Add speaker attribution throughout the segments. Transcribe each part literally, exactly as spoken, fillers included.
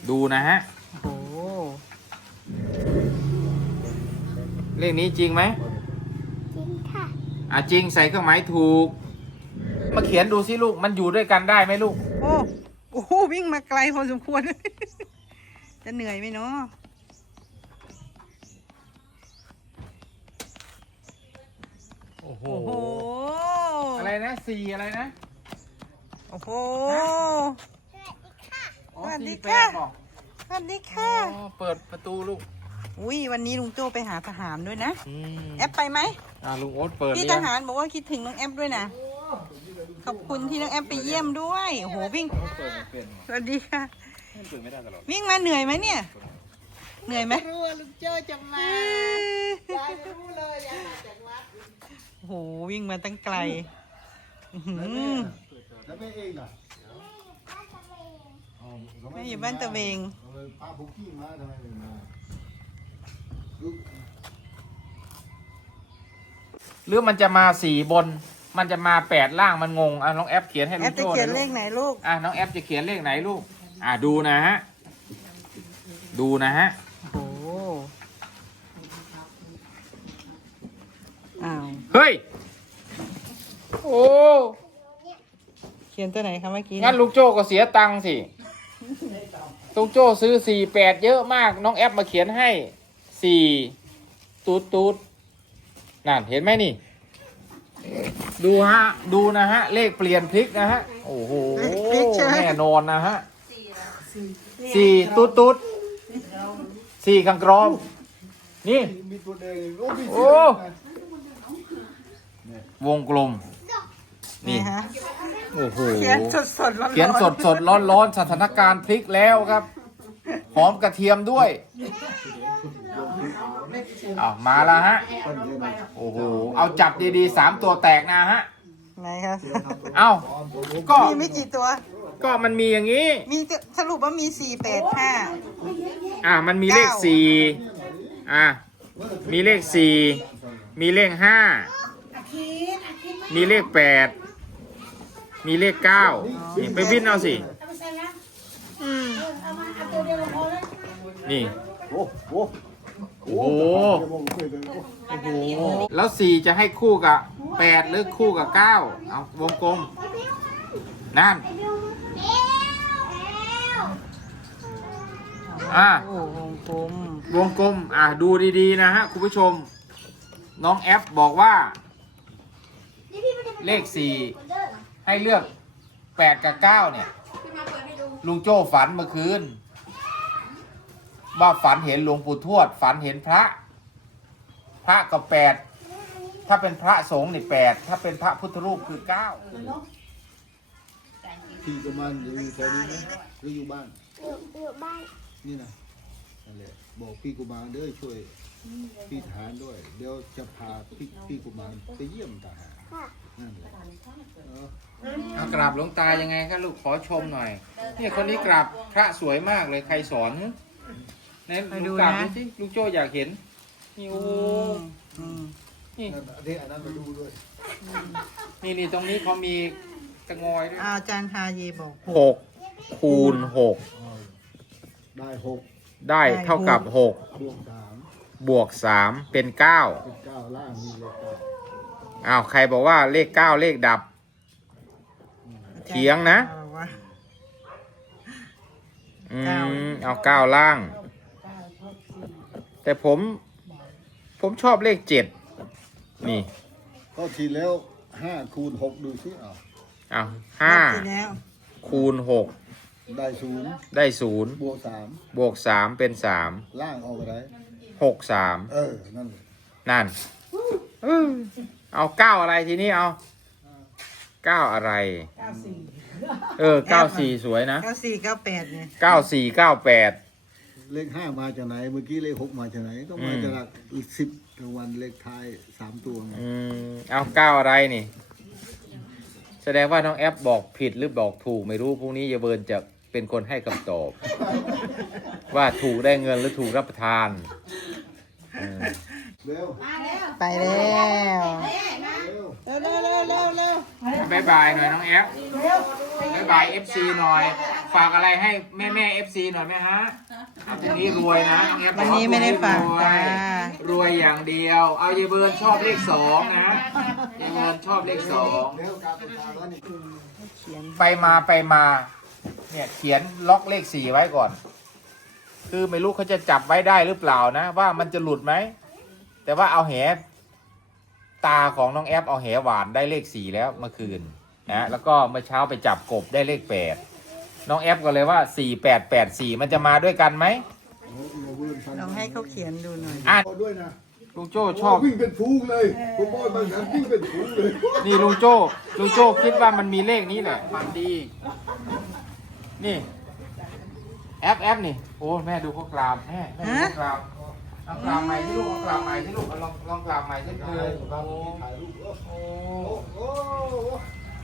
Speaker 1: ดูนะฮะ
Speaker 2: โอ้โห
Speaker 1: เลขนี้จริงไหม
Speaker 3: จริงค่ะ
Speaker 1: อ่ะจริงใส่เครื่องหมายถูก มาเขียนดูสิลูกมันอยู่ด้วยกันได้ไหมลูก
Speaker 2: โอ้โอ้โหวิ่งมาไกลพอสมควร จะเหนื่อยไหมเนาะ
Speaker 1: โอ้โห
Speaker 2: โอ้โห
Speaker 1: อะไรนะสี่อะไรนะ
Speaker 2: โอ้โห
Speaker 1: อ๋อ
Speaker 2: สวัสดี
Speaker 1: สี่แป
Speaker 2: ค่ะ
Speaker 1: ดบอก
Speaker 2: สวัสดี
Speaker 1: อ๋
Speaker 2: ค่ะ
Speaker 1: อเปิดประตูลูก
Speaker 2: อุ้ยวันนี้ลุงโจ้ไปหาทหารด้วยนะ
Speaker 1: อืม
Speaker 2: แอปไปไหม
Speaker 1: อ่าลุงโอ๊ตเปิด
Speaker 2: พี่
Speaker 1: เรี
Speaker 2: ท
Speaker 1: ยง
Speaker 2: หารบอกว่าคิดถึงน้องแอปด้วยนะ ขอบคุณที่น้องแอปไปเยี่ยมด้วย โอ้โหวิ่ง
Speaker 1: เปิดไม่เป็น
Speaker 2: สวัสดีค่ะ
Speaker 1: เปิดไม่ได้ตลอด
Speaker 2: วิ่งมาเหนื่อยไหมเนี่ย เหนื่อยไหม
Speaker 3: รู้ว่าลุงโจ้จะมายายไม่รู้เลยยายมาจากวัด
Speaker 2: โอ้โหวิ่งมาตั้งไกลอื้อหือ
Speaker 4: แล้วแม่เองน่ะ
Speaker 2: แม่อยู่บ้านตะเวง
Speaker 4: พาบุกี้มาทำไมไม่มาลูก
Speaker 1: หรือมันจะมาสี่บน มันจะมาแปดล่างมันงงอ่ะน้องแอปเขียนให้
Speaker 2: แอ
Speaker 1: ลุ
Speaker 2: ป
Speaker 1: ง
Speaker 2: จะ
Speaker 1: โจ้
Speaker 2: เขียน
Speaker 1: ห
Speaker 2: เล
Speaker 1: น่อย
Speaker 2: ข
Speaker 1: ลูก
Speaker 2: ไหนลูก
Speaker 1: อ่ะน้องแอปจะเขียนเลขไหนลูก อ่ะดูนะฮะ ดูนะฮะ
Speaker 2: โอ้โหอ้าว
Speaker 1: เฮ้ย โอ้
Speaker 2: เขียนตัวไหนคะเมื่อกี้
Speaker 1: งั้นลุงโจ้ก็เสียตังค์สิลุงโจ้ซื้อสี่แปดเยอะมาก น้องแอปมาเขียนให้สี่ตูดตูดนั่นเห็นไหมนี่ ดูฮะ ดูนะฮะ เลขเปลี่ยนพลิกนะฮะ โอ้โห แน่นอนนะฮะสี่ตูดตูดสี่ข้างกรองนี่
Speaker 4: มีตัวแดงโอ้มี
Speaker 1: โอ้ วงกลม
Speaker 2: นี่
Speaker 1: นี่
Speaker 2: ฮะ
Speaker 1: โอ้โห
Speaker 2: เขียนสดสดๆร้อนๆ
Speaker 1: เขียนสดสดร้อนร้อนๆสถานการณ์พลิกแล้วครับ หอมกระเทียมด้วยอ้าวมาแล้วฮะ โอ้โห เอาจับดีๆสามตัวแตกนะฮะ
Speaker 2: ไหนคะ
Speaker 1: เอ้า ก็
Speaker 2: มีไม่กี่ตัว
Speaker 1: ก็มันมีอย่างนี้
Speaker 2: มีสรุปว่ามีสี่แปดห้า
Speaker 1: อ่า มันมีเลขสี่อ่า มีเลขสี่มีเลขห้า มีเลขแปด มีเลขเก้านี่ไปวินเอาสิ
Speaker 2: อืม
Speaker 1: นี่
Speaker 4: โอ้โห
Speaker 1: โอ้โห โอ้โห แล้วสี่จะให้คู่กับแปดหรือคู่กับเก้าเอาวงกลม นั่น อ่า
Speaker 2: โอ้วงกลม
Speaker 1: วงกลม อ่ะดูดีๆนะฮะคุณผู้ชม น้องแอฟบอกว่า เลขสี่ให้เลือกแปดกับเก้าเนี่ย ลุงโจ้ฝันเมื่อคืน ว่าฝันเห็นหลวงปู่ทวด ฝันเห็นพระ พระกับแปด ถ้าเป็นพระสงฆ์นี่แปด ถ้าเป็นพระพุทธรูปคือเก้า
Speaker 4: พี่กุมารอยู่แถวนี้ไหมหรืออยู่บ้าน
Speaker 3: อยู่อยู่บ้าน
Speaker 4: นี่นะนั่นแหละบอกพี่กุมารเด้อช่วยพี่ทหารด้วย เดี๋ยวจะพาพี่พี่กุมารไปเยี่ยมทหาร
Speaker 3: ค่ะ
Speaker 4: นั่นแหละเออ
Speaker 1: เอากราบหลวงตายังไงครับลูกขอชมหน่อยนี่คนนี้กราบพระสวยมากเลยใครสอนฮึเนี่ย
Speaker 2: ไปดู
Speaker 1: ลูกกราบ
Speaker 2: นะ
Speaker 1: ดูสิลูกโจ้อยากเห็นนี่โอ้
Speaker 2: อืม
Speaker 1: นี่
Speaker 4: นั่นอันนี้อันนั้นมาดูด้วย
Speaker 1: นี่นี่ตรงนี้เขามีตะงอยด้วย
Speaker 2: อาอาจารย์ฮาเยบอก
Speaker 1: หกคูณหก
Speaker 4: อ๋อได้หก
Speaker 1: ได้เท่ากับหก
Speaker 4: บวกสาม
Speaker 1: บวกสามเป็นเก้า
Speaker 4: เป็นเก้าล่างมีเลขเก้า
Speaker 1: อ้าวใครบอกว่าเลขเก้าเลขดับ เถียงนะ
Speaker 2: บอกว่า
Speaker 1: อื
Speaker 2: เก้า
Speaker 1: มเอาเก้าล่าง แต่ผม ผมชอบเลขเจ็ดนี่
Speaker 4: ก็ทีแล้วห้าคูณหกดูสิเอา
Speaker 1: เอาห้า
Speaker 2: ทีแล้ว
Speaker 1: คูณหก
Speaker 4: ได้ศูนย์
Speaker 1: ได้ศูนย์
Speaker 4: บวกสาม
Speaker 1: บวกสามเป็นสาม
Speaker 4: ล่างออกอะไร
Speaker 1: หกสาม
Speaker 4: เออ นั่นแหละ
Speaker 1: นั่นเออเอาเก้าอะไรทีนี้เอาเก้าอะไร เออเก้าสี่สวยนะ
Speaker 2: เก้าสี่เก้าแปดเนี่ย
Speaker 1: เก้าสี่เก้าแปด
Speaker 4: เลขห้ามาจากไหน เมื่อกี้เลขหกมาจากไหน ก็มา
Speaker 1: อืม
Speaker 4: จากหลักสิบรางวัลเลขท้ายสามตัวไง
Speaker 1: อืมเอาเก้าอะไรนี่ แสดงว่าน้องแอปบอกผิดหรือบอกถูกไม่รู้พรุ่งนี้ยายเบิร์นจะเป็นคนให้คำตอบ ว่าถูกได้เงินหรือถูกรับประทานเออ
Speaker 4: เร็ว
Speaker 2: ไปแล้ว
Speaker 4: เร็ว
Speaker 3: เร็วเร็วเร็วเร็วเร็ว
Speaker 1: บายบายหน่อยน้องแอฟบายบายเอฟซีหน่อย ฝากอะไรให้แม่แม่เอฟซีหน่อยไหมฮะเอาทีนี้รวยนะน้องแอฟ
Speaker 2: วันนี้ไม่ได้ฝาก
Speaker 1: รว
Speaker 2: จ้าย
Speaker 1: รวยอย่างเดียว เอาเยเบิร์นชอบเลขสองนะเยเบิร์นชอบเลขสอง
Speaker 4: เดี๋ยวกลับไปทางแล้วนี่
Speaker 1: ไปมาไปมา เนี่ยเขียนล็อกเลขสี่ไว้ก่อน คือไม่รู้เขาจะจับไว้ได้หรือเปล่านะ ว่ามันจะหลุดไหม แต่ว่าเอาแหตาของน้องแอฟเอาแหหวานได้เลขสี่แล้วเมื่อคืนนะแล้วก็เมื่อเช้าไปจับกบได้เลขแปดน้องแอฟก็เลยว่าสี่แปดแปดสี่มันจะมาด้วยกันไหม
Speaker 2: ลองให้เขาเขียนดูหน่อย
Speaker 1: อ่ะ
Speaker 4: เอาด้วยนะ
Speaker 1: ลุงโจ้ชอบ
Speaker 4: วิ่งเป็นฟูงเลยผมบอกบางครั้งวิ่งเป็นฟูงเลย
Speaker 1: นี่ลุงโจ้ลุงโจ้คิดว่ามันมีเลขนี้แหละมันดี นี่ แอปแอปนี่โอ้แม่ดูเขากราบแม่แม่ดูเขากราบเอากราบใหม่ที่ลูกเอากราบใหม่ที่ลูกเอาลองลองกราบใหม่ที่เธอโอ้
Speaker 4: ถ่ายรูปโอ้
Speaker 1: โอ้
Speaker 4: โห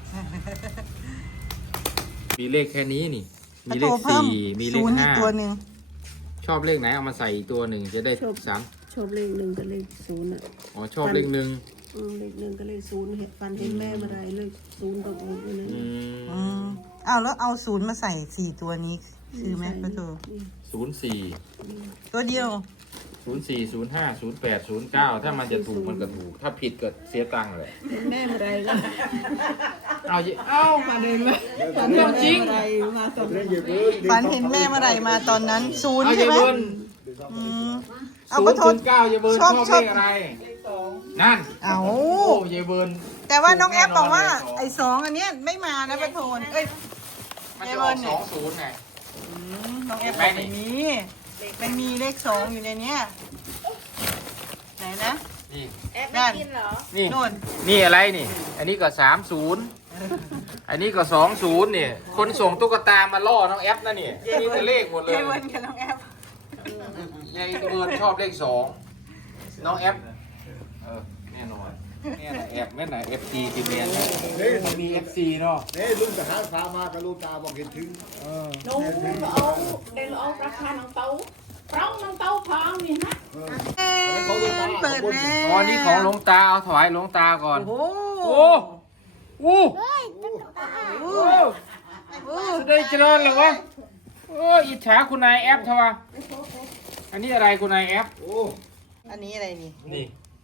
Speaker 1: มีเลขแค่นี้นี่ มี
Speaker 2: ปะ
Speaker 1: เล
Speaker 2: โถ
Speaker 1: ข
Speaker 2: เพิ่ม
Speaker 1: สี่มีเล
Speaker 2: ศู
Speaker 1: ข
Speaker 2: นย์อีก
Speaker 1: ห้า
Speaker 2: ตัวหนึ่ง
Speaker 1: ชอบเลขไหนเอามาใส่อีกตัวหนึ่งจะได้สาม
Speaker 3: ชอบเลขหนึ่งกับเลขศูนย์อ่ะ
Speaker 1: อ๋อชอบเลขหนึ่ง
Speaker 3: อืมเลขหนึ่งกับเลขศูนย์เห็นฟันเห็นแม่เมื่อไรเลขศูนย์ตกลงไปเลย
Speaker 1: อืม
Speaker 2: อืมอ้าวแล้วเอาศูนย์มาใส่สี่ตัวนี้คือไหมปะโถ
Speaker 1: ศูนย์สี่
Speaker 2: ตัวเดียว
Speaker 1: ศูนย์สี่ศูนย์ห้าศูนย์แปดศูนย์เก้าถ้ามันจะถูกมันก็ถูก ถ้าผิดก็เสียตังค์เลย
Speaker 3: เห็นแม่เมื่อไรก็
Speaker 1: เอาสิเอา
Speaker 3: มาเดินมา
Speaker 1: เรื่องจริง
Speaker 3: เมื่อไรมาสอง
Speaker 4: เล่นเยอะเกิน
Speaker 2: ฝันเห็นแม่เมื่อไหร่มาตอนนั้นศูนย์
Speaker 1: เอา
Speaker 2: ใช่
Speaker 1: เย
Speaker 2: ไหม
Speaker 1: เบิร์น
Speaker 2: อืมเอา
Speaker 1: ศู
Speaker 2: ปะ
Speaker 1: นย์
Speaker 2: โถ
Speaker 1: ศูนย์เก้าเยเบิร์นช
Speaker 2: ช
Speaker 1: อ
Speaker 2: อ
Speaker 1: บบ
Speaker 2: ช
Speaker 1: เล
Speaker 2: อบ
Speaker 1: ขอะไร นั่น
Speaker 2: เอา
Speaker 1: โอ้เยเบิร์น
Speaker 2: แต่ว่าน้องแอปบอกว่า
Speaker 1: ถูกแน่นอนเลย
Speaker 2: ไอ้สองอันเนี้ยไม่มานะปะโถเอ้ย
Speaker 1: มันจะออกสองศูนย์ไง
Speaker 2: อืมน้องแอปบอกมันมีมันมีเลขสองอยู่ในเนี้ยไหนนะ
Speaker 1: นี่
Speaker 3: แอปไม่กินเหรอ
Speaker 1: นี่
Speaker 2: โน่น
Speaker 1: นี่อะไรนี่ อันนี้ก็สามศูนย์อันนี้ก็สองศูนย์เนี่ย คนส่งตุ๊กตามาล่อน้องแอปนะเนี่ยนี่แต่เลขหมดเลย
Speaker 2: เยเวิร์นกับน้องแอป
Speaker 1: ยายเบิร์นชอบเลขสองน้องแอปเออแน่นอนแน่นอนแอปแม่ไหนเอฟซีทีเมียนมันมีเอฟซีเนาะ
Speaker 4: เนี่ยลุงทหารพามากับลุงตาบอกเห็นถึง
Speaker 1: เออ
Speaker 3: หนูเอาเดินเอาราคาน้องเต้าเต้าน้องเต้าพองนี่นะ
Speaker 2: เปิดแม่
Speaker 1: อ๋อนี่ของหลวงตาเอาถวายหลวงตาก่อน
Speaker 2: โอ้
Speaker 1: โอ้โอ้
Speaker 2: โห
Speaker 1: โอ้ได้เจริญเลยวะโอ้อิจฉาคุณนายแอปเถอะวะอันนี้อะไรคุณนายแอป
Speaker 4: โอ้
Speaker 2: อันนี้อะไรนี่
Speaker 1: นี่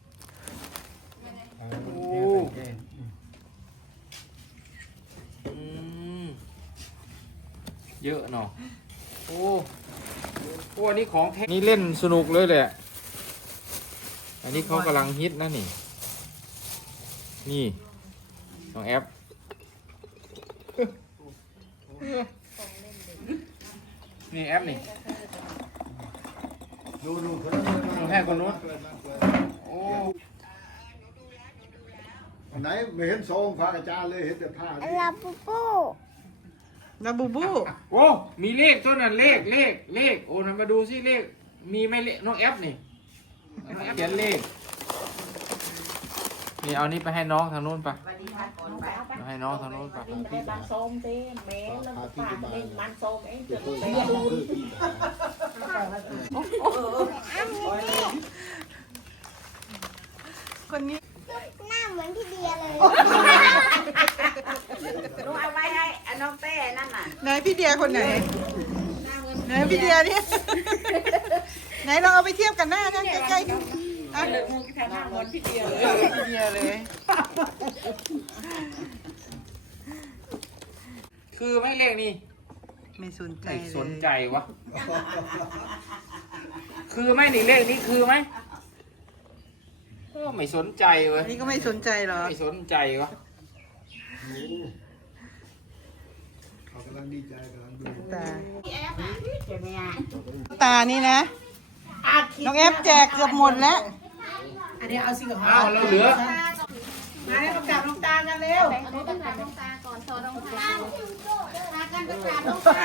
Speaker 1: อืมเยอะเนาะโอ้โอ้อันนี้ของแท้นี่เล่นสนุกเลยเลยอะอันนี้เขากำลังฮิตนะนี่ นี่น้องแอปนี่แอปนี่
Speaker 4: ดูดูคน
Speaker 1: ดูให้คนนู้นโอ้
Speaker 4: ไหนไม่เห็นซองพระอาจารย์เลยเห็นแต่ผ้านี่
Speaker 2: ลาบูบู
Speaker 1: โอ้มีเลขตัวนั้นเลขเลขเลขโอ้ทำมาดูสิเลขมีไหมเลขน้องแอปนี่น้องแอปเขียนเลขนี่เอานี้ไปให้น้องทางนู้นไปไปให้น้องทางนู้นไป
Speaker 3: แม่บางส้มเต้แม่แล้วก็ฝากเล่นมันส้มเองจะเต้
Speaker 2: คนนี้
Speaker 5: หน้าเหมือนพี่เดียเลย
Speaker 3: หนูเอาไว้ให้น้องเต้นั่นน่ะ
Speaker 2: ไหนพี่เดียคนไหนไหนพี่เดียเนี่ยไหนเราเอาไปเทียบกันหน้านะใกล้ๆกันอ่ะ
Speaker 3: เลยมูกิทาหน้าเหมือนพี่เดียเลย
Speaker 2: พี่เดียเลย
Speaker 1: คือไม่เลขนี่
Speaker 2: ไม่สนใจ
Speaker 1: ไม่
Speaker 2: เลย
Speaker 1: สนใจวะคือไหม่นี่เลขนี้คือไหมเออไม่สนใจเว้ย
Speaker 2: นี่ก็ไม่สนใจเหรอ
Speaker 1: ไม่สนใจวะ
Speaker 4: เขากำลังดีใจกำลังดู
Speaker 2: ตา
Speaker 3: ใช่ไหมอ่ะ
Speaker 2: ตานี่นะน้องแอฟแจกเกือบหมดแล้ว
Speaker 3: อันนี้เอาสิกับ
Speaker 1: อ้าวเราเหลือ
Speaker 3: มาให้ประกาศน้องตากันเร็ว
Speaker 5: เอาต้องการต้องตาก่อนโทรต้องตาตากันต้องตาต้องตา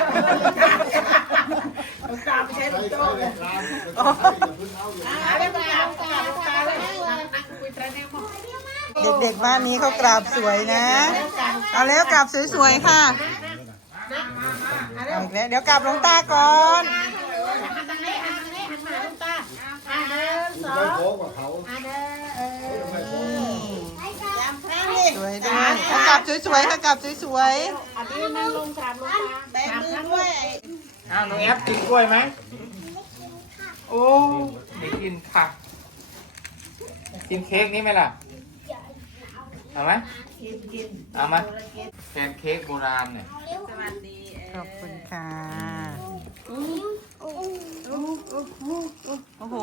Speaker 3: น้องตาไม่ใช่
Speaker 4: ใช้
Speaker 3: ลูกโจ้
Speaker 4: ใช้
Speaker 3: เลย
Speaker 4: ร้านอย่าเพิ่งเอาอย่า
Speaker 3: อ่าเรียกประกาศประกาศน้องตาเลยนักคุยตระแนม
Speaker 2: เด็กๆบ้านนี้เขากราบสวยนะ เอาแล้วกราบสวยๆค่ะเอาอีกแล้วเดี๋ยวกราบหลวงตาก่อน
Speaker 3: หันทางนี้หันทางนี้หันมาน้องตาอ่าเดินสอ
Speaker 4: ไม่
Speaker 3: ง
Speaker 4: โค้งกว่าเขา
Speaker 3: อ่าเดินเออ
Speaker 4: ไม่โค้ง
Speaker 3: จำพระ
Speaker 2: วยๆด้วยขากลับสวยๆขากลับสวย
Speaker 3: อันนี้นั่งลงกราบลงมาแบมือด้วย
Speaker 1: อ้าวน้องแอฟกินกล้วยไหมโอ้ไม่กินค่ะ กินเค้กนี่ไหมล่ะ เอาไหม
Speaker 3: กินกิน
Speaker 1: เอาไหมแพนเค้กโบราณเนี่ย
Speaker 3: สวัสดี
Speaker 2: ๆขอบคุณค่ะโอ้โห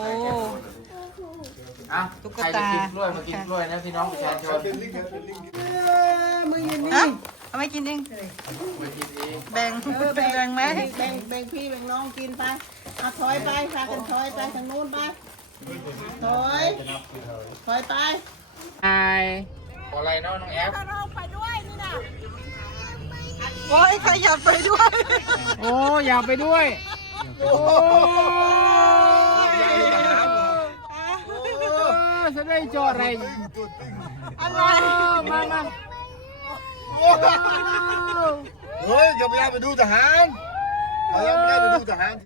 Speaker 1: อ่ะ
Speaker 2: ตุ๊ก
Speaker 1: ใคร
Speaker 2: ตา
Speaker 1: จะกินกล้วยมากินกล้วยนะพี่น้องประชาชน
Speaker 3: มือยืน
Speaker 2: ฮะ
Speaker 3: นี่
Speaker 2: เอาไม่กินเอง
Speaker 1: มากินเอง
Speaker 2: แบ่งแบ่งไหม
Speaker 3: แบ่งแบ่งพี่แบ่งน้องกินไปเอาถอยไปพากันถอยไปทางนู้นไปถอยถอยไป
Speaker 1: ไอขออะไรเนาะน้องแอฟ
Speaker 3: เราไปด้วยนี่นะ
Speaker 2: โอ้ยใครอยากไปด้วย
Speaker 1: โอ้อยากไปด้วยโอ้จะได้จอดอะไร
Speaker 2: อะไร
Speaker 1: มามา
Speaker 4: เฮ้ยจะไปไปดูทหารเรายังไม่ได้ไปดูทหาร